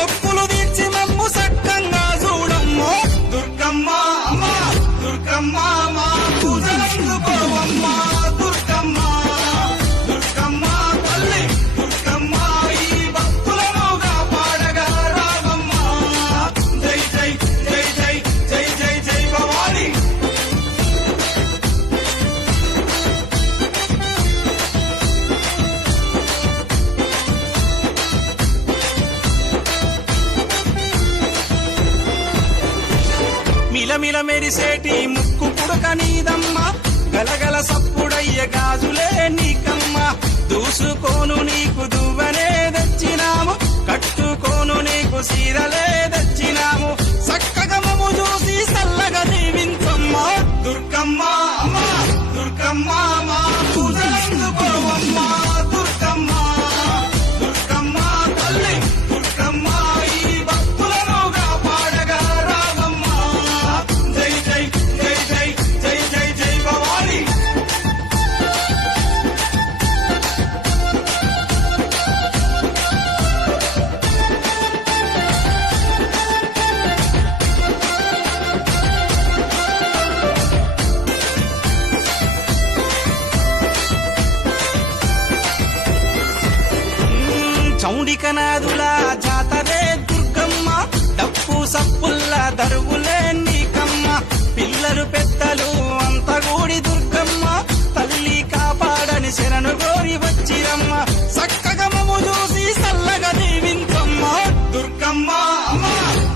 మొక్కులు తీర్చి మమ్ము సక్కంగా చూడమ్మో దుర్గమ్మ అమ్మ దుర్గమ్మ మా పూజలందుకోవమ్మ దుర్గమ్మ దుర్గమ్మ తల్లి దుర్గమ్మ ఈ భక్తులనుగా పాడగా రావమ్మ జై జై జై జై జై జై జై భవాని మిలమిల మెరిసేటి ముక్కు పుడక నీదమ్మ గలగల సప్పుడయ్య గాజులే నీకమ్మ దూసుకోను నీకు దువ్వనే తెచ్చినాము కట్టుకోను నీకు సీరలే తెచ్చినాము చక్కగా మమ్ము చూసి చల్లగా దీవించమ్మ దుర్గమ్మ అమ్మ దుర్గమ్మ మా పూజలందుకోవమ్మ దుర్గమ్మ దుర్గమ్మ తల్లి దుర్గమ్మ ఈ భక్తులనుగా పాడగా రావమ్మ జై జై జై జై జై జై జై భవాని చౌడికనాదుల జాతరే దుర్గమ్మ డప్పు సప్పుల్ల దరువులే నీకమ్మ పిల్లలు పెద్దలు అంత గూడి దుర్గమ్మ తల్లి కాపాడని శరణు గోరి వచ్చిరమ్మ చక్కగా మమ్ము చూసి చల్లగా దీవించమ్మ దుర్గమ్మ అమ్మ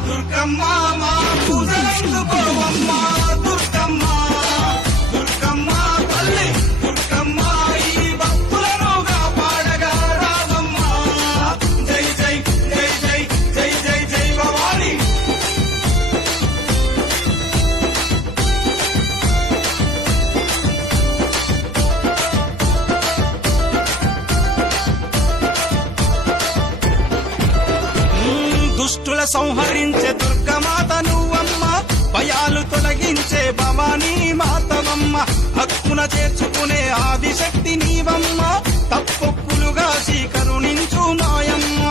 దుర్గమ్మ మా పూజలందుకోవమ్మ దుర్గమ్మ దుర్గమ్మ తల్లి దుర్గమ్మ ఈ భక్తులనుగా పాడగా రావమ్మ జై జై జై జై జై జై జై భవాని దుష్టుల సంహరించే దుర్గమాత నువ్వమ్మ భయాలు తొలగించే భవానీ మాతవమ్మ హక్కున చేర్చుకునే ఆదిశక్తి నీవమ్మ తప్పొక్కులుగా కరుణించు మాయమ్మ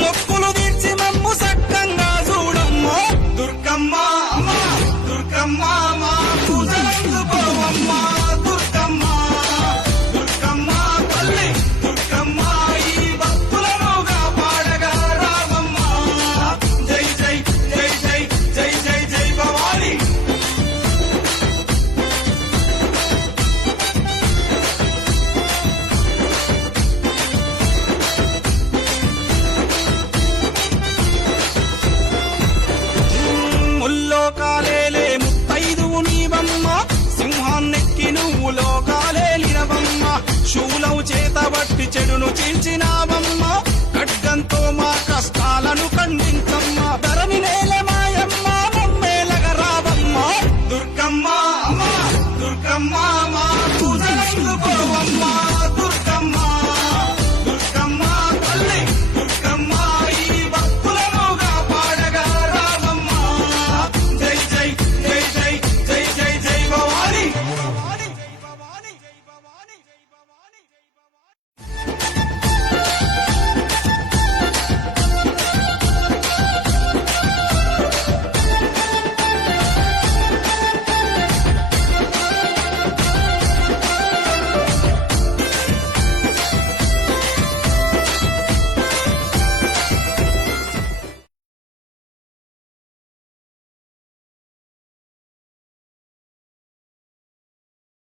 మొక్కులు తీర్చి మమ్ము సక్కంగా చూడమ్మ దుర్గమ్మ అమ్మ దుర్గమ్మ మా పూజలందుకోవమ్మ దుర్గమ్మ దుర్గమ్మ తల్లి దుర్గమ్మ ఈ భక్తులనుగా పాడగా రావమ్మ జై జై జై జై జై జై జై భవాని ముల్లోకాలేలే ముత్తైదువు నీవమ్మ సింహాన్నెక్కి నువ్వు లోకాలేలినవమ్మ శూలవు చేతబట్టి చెడును చీల్చిన